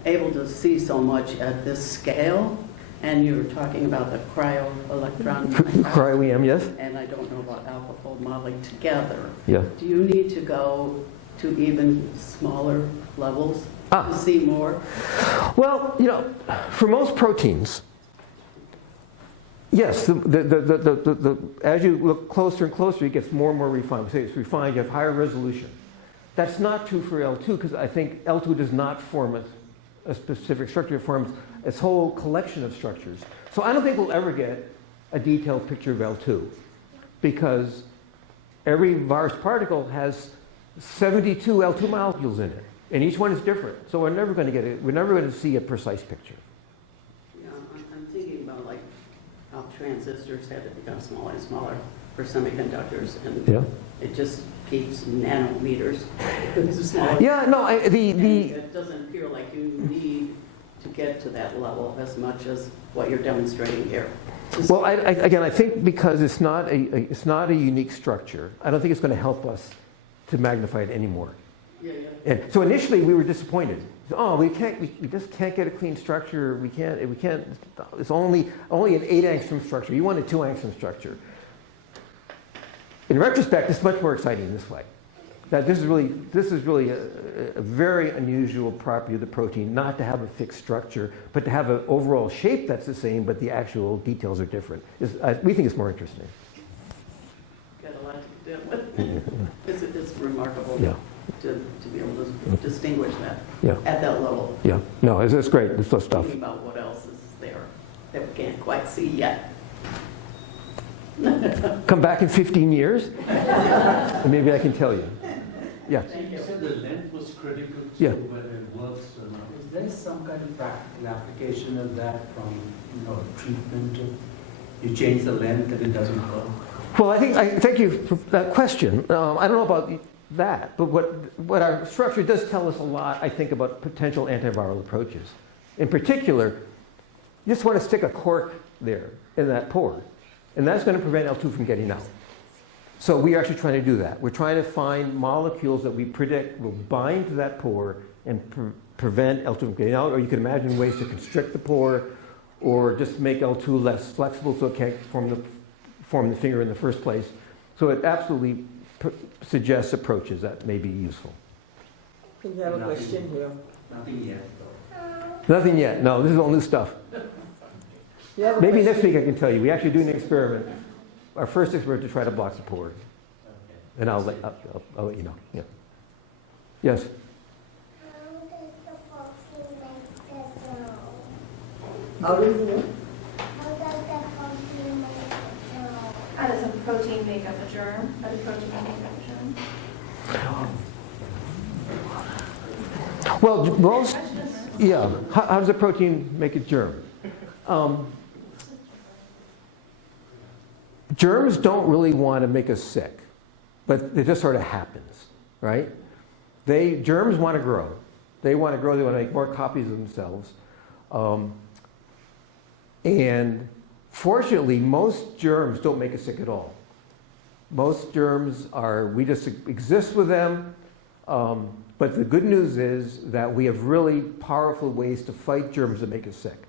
able to see so much at this scale, and you were talking about the cryo-electron Cryo-EM, yes? and I don't know about AlphaFold modeling together. Yeah. Do you need to go to even smaller levels to see more? Well, for most proteins, yes, as you look closer and closer, it gets more and more refined. We say it's refined, you have higher resolution. That's not true for L2 because I think L2 does not form a specific structure. It forms its whole collection of structures. So I don't think we'll ever get a detailed picture of L2 because every virus particle has 72 L2 molecules in it, and each one is different. So we're never going to see a precise picture. Yeah, I'm thinking about like how transistors had to become smaller and smaller for semiconductors, and Yeah. it just keeps nanometers. It's smaller. Yeah, no, And it doesn't appear like you need to get to that level as much as what you're demonstrating here. well, I think because it's not a unique structure, I don't think it's going to help us to magnify it anymore. Yeah. And so initially we were disappointed. Oh, we just can't get a clean structure. We can't. It's only an 8 angstrom structure. You want a 2 angstrom structure. In retrospect, it's much more exciting this way. That this is really a very unusual property of the protein, not to have a fixed structure, but to have an overall shape that's the same, but the actual details are different. We think it's more interesting. Got a lot to do with. It's remarkable Yeah. to be able to distinguish that Yeah. at that level. Yeah. No, it's great. It's stuff. Thinking about what else is there that we can't quite see yet. Come back in 15 years, and maybe I can tell you. Yeah. Thank You you. said the length was critical to Yeah. whether it works or not. Is there some kind of practical application of that from, treatment? You change the length and it doesn't work? Well, thank you for that question. I don't know about that, but what our structure does tell us a lot, I think, about potential antiviral approaches. In particular, you just want to stick a cork there in that pore, and that's going to prevent L2 from getting out. So we're actually trying to do that. We're trying to find molecules that we predict will bind to that pore and prevent L2 from getting out, or you can imagine ways to constrict the pore or just make L2 less flexible so it can't form the finger in the first place. So it absolutely suggests approaches that may be useful. We have a question here. Nothing yet, though. Nothing yet. No, this is all new stuff. We have a Maybe question. next week I can tell you. We actually do an experiment. Our first experiment to try to block the pore. Okay. And I'll let you know. Yeah. Yes? How do you know? How does a protein make up a germ? How does protein make up a germ? Well, most, yeah. How does a protein make a germ? Germs don't really want to make us sick, but it just sort of happens, right? Germs want to grow. They want to grow. They want to make more copies of themselves. And fortunately, most germs don't make us sick at all. Most germs we just exist with them. But the good news is that we have really powerful ways to fight germs that make us sick.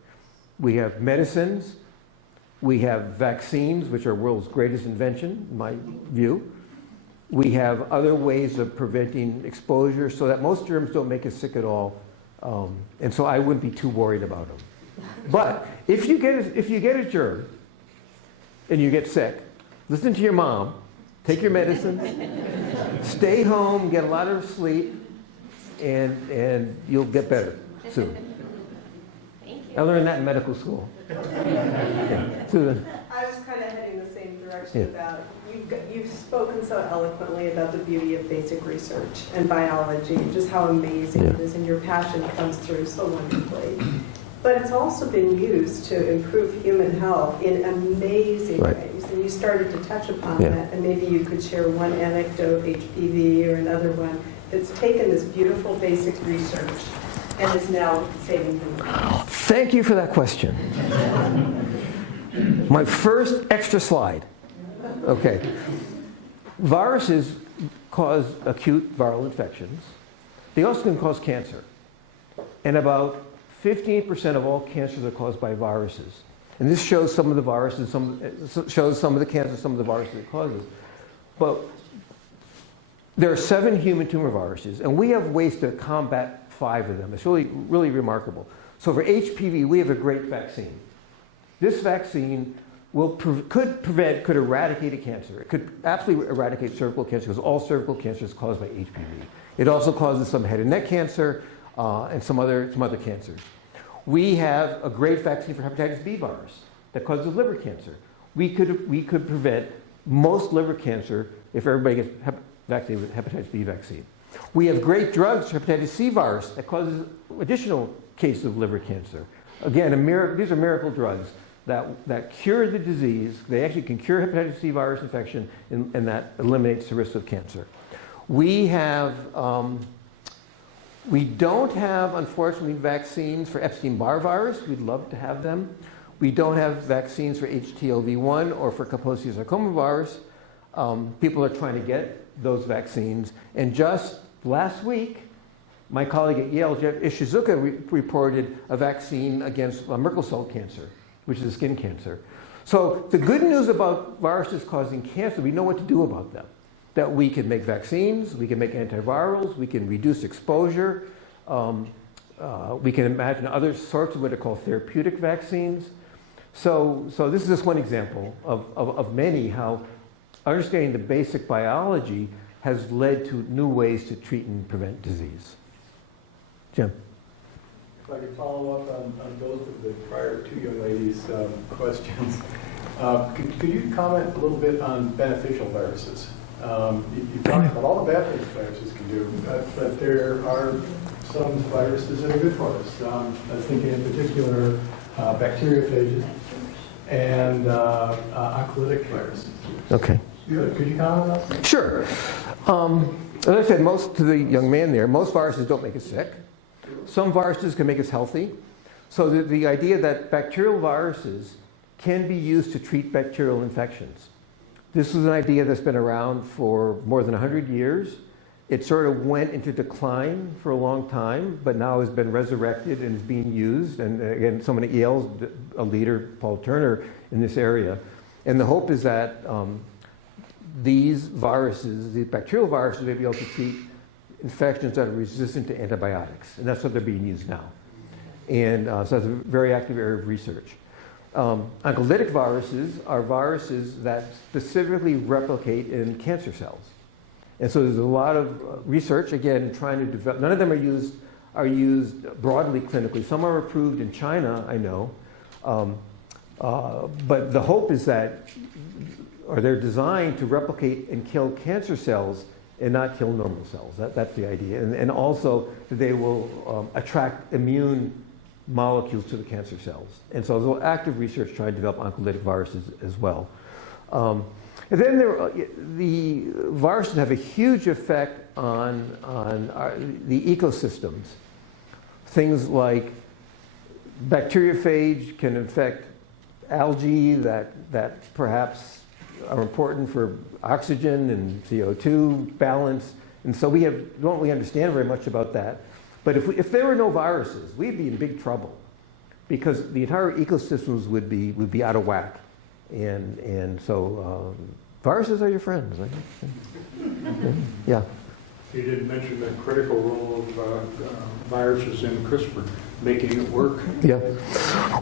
We have medicines. We have vaccines, which are the world's greatest invention, in my view. We have other ways of preventing exposure so that most germs don't make us sick at all. And so I wouldn't be too worried about them. But if you get a germ and you get sick, listen to your mom, take your medicine, stay home, get a lot of sleep, and you'll get better soon. Thank you. I learned that in medical school. Susan? I was kind of heading the same Yeah. direction about, you've spoken so eloquently about the beauty of basic research and biology, and just how amazing it is, and your passion comes through so wonderfully. But it's also been used to improve human health in amazing Right. ways, and you started to touch upon Yeah. that, and maybe you could share one anecdote, HPV or another one, that's taken this beautiful basic research and is now saving human lives. Thank you for that question. My first extra slide. Okay. Viruses cause acute viral infections. They also can cause cancer. And about 15% of all cancers are caused by viruses. And this shows some of the viruses, shows some of the cancer, some of the viruses it causes. But there are 7 human tumor viruses, and we have ways to combat 5 of them. It's really, really remarkable. So for HPV, we have a great vaccine. This vaccine could eradicate a cancer. It could absolutely eradicate cervical cancer, because all cervical cancer is caused by HPV. It also causes some head and neck cancer and some other cancers. We have a great vaccine for hepatitis B virus that causes liver cancer. We could prevent most liver cancer if everybody gets vaccinated with hepatitis B vaccine. We have great drugs for hepatitis C virus that causes additional cases of liver cancer. Again, these are miracle drugs that cure the disease. They actually can cure hepatitis C virus infection, and that eliminates the risk of cancer. We don't have, unfortunately, vaccines for Epstein-Barr virus. We'd love to have them. We don't have vaccines for HTLV1 or for Kaposi sarcoma virus. People are trying to get those vaccines. And just last week, my colleague at Yale, Jeff Ishizuka, reported a vaccine against Merkel cell cancer, which is a skin cancer. So the good news about viruses causing cancer, we know what to do about them. That we can make vaccines, we can make antivirals, we can reduce exposure, we can imagine other sorts of what are called therapeutic vaccines. So this is just one example of many, how understanding the basic biology has led to new ways to treat and prevent disease. Jim? If I could follow up on both of the prior 2 young ladies' questions. Could you comment a little bit on beneficial viruses? You talked about all the bad things viruses can do, but there are some viruses that are good for us. I was thinking in particular bacteriophages and oncolytic viruses. Okay. Could you comment on that? Sure. As I said, to the young man there, most viruses don't make us sick. Some viruses can make us healthy. So the idea that bacterial viruses can be used to treat bacterial infections. This is an idea that's been around for more than 100 years. It sort of went into decline for a long time, but now has been resurrected and is being used. And again, someone at Yale's a leader, Paul Turner, in this area. And the hope is that these viruses, these bacterial viruses, may be able to treat infections that are resistant to antibiotics. And that's what they're being used now. And so that's a very active area of research. Oncolytic viruses are viruses that specifically replicate in cancer cells. And so there's a lot of research, again, trying to develop. None of them are used broadly clinically. Some are approved in China, I know. But the hope is that, or they're designed to replicate and kill cancer cells and not kill normal cells. That's the idea. And also that they will attract immune molecules to the cancer cells. And so there's active research trying to develop oncolytic viruses as well. And then the viruses have a huge effect on the ecosystems. Things like bacteriophage can infect algae that perhaps are important for oxygen and CO2 balance. And so we don't really understand very much about that. But if there were no viruses, we'd be in big trouble, because the entire ecosystems would be out of whack. And so viruses are your friends. Yeah. You did mention the critical role of viruses in CRISPR, making it work. Yeah.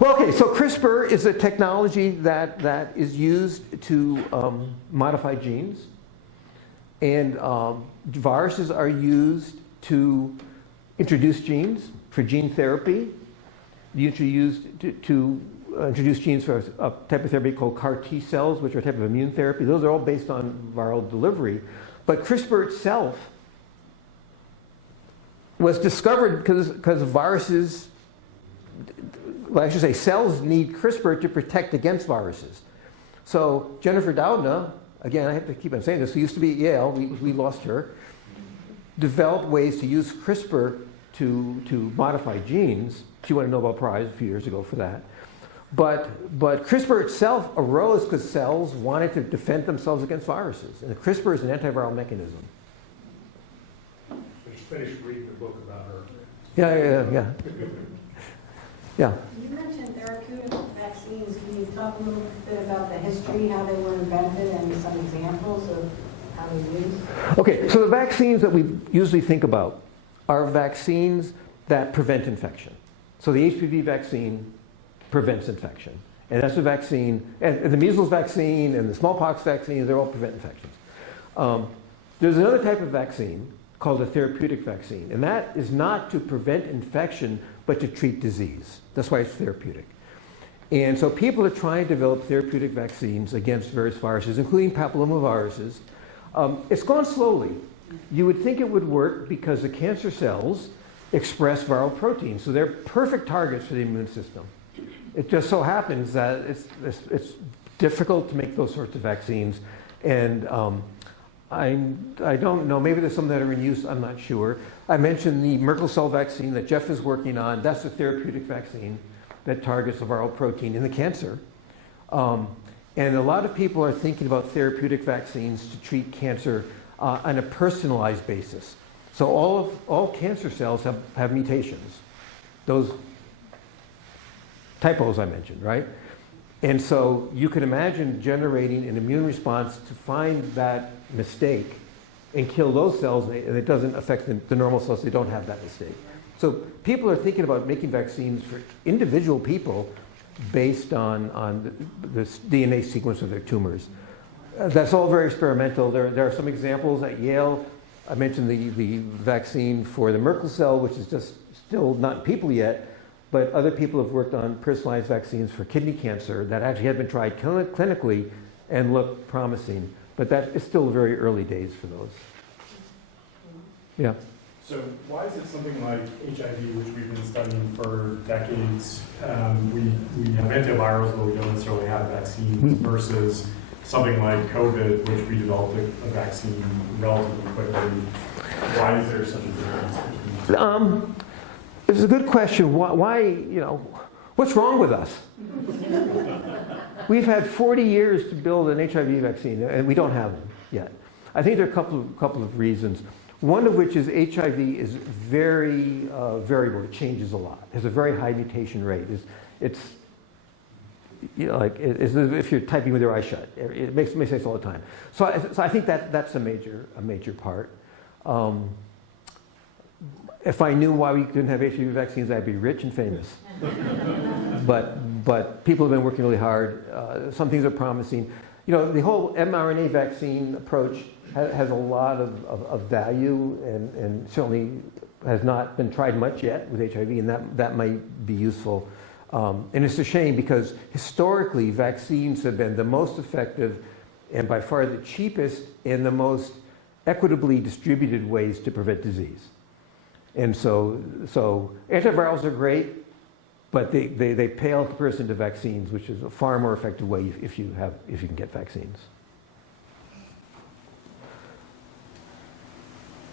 Well, okay, so CRISPR is a technology that is used to modify genes. And viruses are used to introduce genes for gene therapy. Used to introduced genes for a type of therapy called CAR T cells, which are a type of immune therapy. Those are all based on viral delivery. But CRISPR itself was discovered because viruses, well, I should say cells need CRISPR to protect against viruses. So Jennifer Doudna, again, I have to keep on saying this, who used to be at Yale, we lost her, developed ways to use CRISPR to modify genes. She won a Nobel Prize a few years ago for that. But CRISPR itself arose because cells wanted to defend themselves against viruses. And CRISPR is an antiviral mechanism. Just finished reading the book about her. Yeah. Yeah. You mentioned therapeutic vaccines. Can you talk a little bit about the history, how they were invented, and some examples of how they used? Okay, so the vaccines that we usually think about are vaccines that prevent infection. So the HPV vaccine prevents infection. And that's a vaccine, and the measles vaccine and the smallpox vaccine, they all prevent infections. There's another type of vaccine called a therapeutic vaccine, and that is not to prevent infection, but to treat disease. That's why it's therapeutic. And so people are trying to develop therapeutic vaccines against various viruses, including papillomaviruses. It's gone slowly. You would think it would work because the cancer cells express viral proteins, so they're perfect targets for the immune system. It just so happens that it's difficult to make those sorts of vaccines, and I don't know, maybe there's some that are in use, I'm not sure. I mentioned the Merkel cell vaccine that Jeff is working on. That's a therapeutic vaccine that targets the viral protein in the cancer. And a lot of people are thinking about therapeutic vaccines to treat cancer on a personalized basis. So all cancer cells have mutations. Those typos I mentioned, right? And so you can imagine generating an immune response to find that mistake and kill those cells, and it doesn't affect the normal cells, they don't have that mistake. So people are thinking about making vaccines for individual people based on the DNA sequence of their tumors. That's all very experimental. There are some examples at Yale. I mentioned the vaccine for the Merkel cell, which is just still not in people yet, but other people have worked on personalized vaccines for kidney cancer that actually have been tried clinically and look promising. But that is still very early days for those. Yeah. So why is it something like HIV, which we've been studying for decades, we have antivirals, but we don't necessarily have vaccines, versus something like COVID, which we developed a vaccine relatively quickly? Why is there such a difference? It's a good question. Why, what's wrong with us? We've had 40 years to build an HIV vaccine, and we don't have them yet. I think there are a couple of reasons. One of which is HIV is very variable. It changes a lot. It has a very high mutation rate. It's as if you're typing with your eyes shut. It makes sense all the time. So I think that's a major part. If I knew why we couldn't have HIV vaccines, I'd be rich and famous. But people have been working really hard. Some things are promising. The whole mRNA vaccine approach has a lot of value and certainly has not been tried much yet with HIV, and that might be useful. And it's a shame because historically vaccines have been the most effective and by far the cheapest and the most equitably distributed ways to prevent disease. And so antivirals are great, but they pale in comparison to vaccines, which is a far more effective way if you can get vaccines.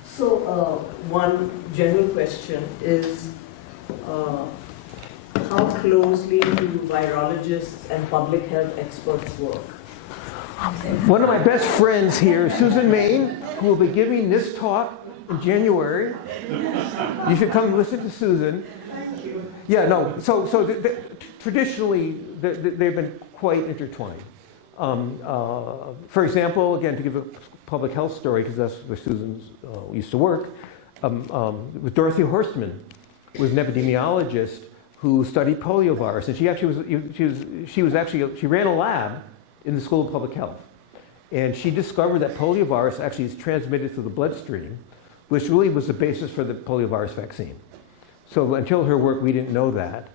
So one general question is, how closely do virologists and public health experts work? One of my best friends here, Susan Main, who will be giving this talk in January. You should come listen to Susan. Thank you. Yeah, no. So traditionally, they've been quite intertwined. For example, again, to give a public health story, because that's where Susan used to work, with Dorothy Horstman, was an epidemiologist who studied poliovirus, and she ran a lab in the School of Public Health, and she discovered that poliovirus actually is transmitted through the bloodstream, which really was the basis for the poliovirus vaccine. So until her work, we didn't know that.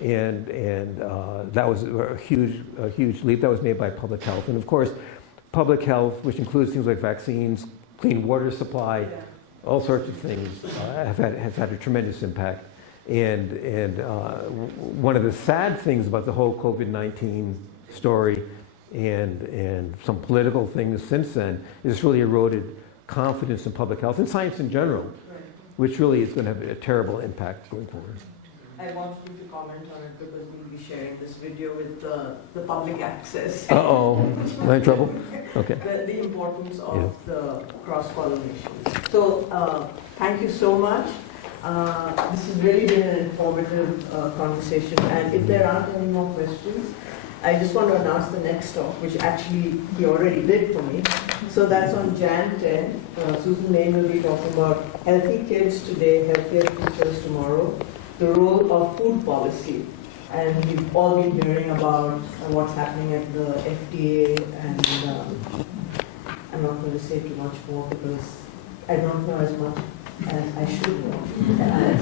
And that was a huge leap that was made by public health. And of course, public health, which includes things like vaccines, clean water supply, all sorts of things, has had a tremendous impact. And one of the sad things about the whole COVID-19 story and some political things since then is it's really eroded confidence in public health and science in general, which really is going to have a terrible impact going forward. I want you to comment on it because we'll be sharing this video with the public access. Uh-oh, am I in trouble? Okay. The importance of the cross-pollination. So thank you so much. This has really been an informative conversation. And if there aren't any more questions, I just want to announce the next talk, which actually he already did for me. So that's on Jan 10. Susan Lane will be talking about healthy kids today, healthier futures tomorrow, the role of food policy. And we've all been hearing about what's happening at the FDA, and I'm not going to say too much more because I don't know as much as I should know.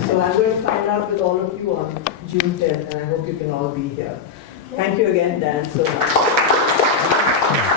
So I'm going to find out with all of you on June 10th, and I hope you can all be here. Thank you again, Dan, so much. Yeah.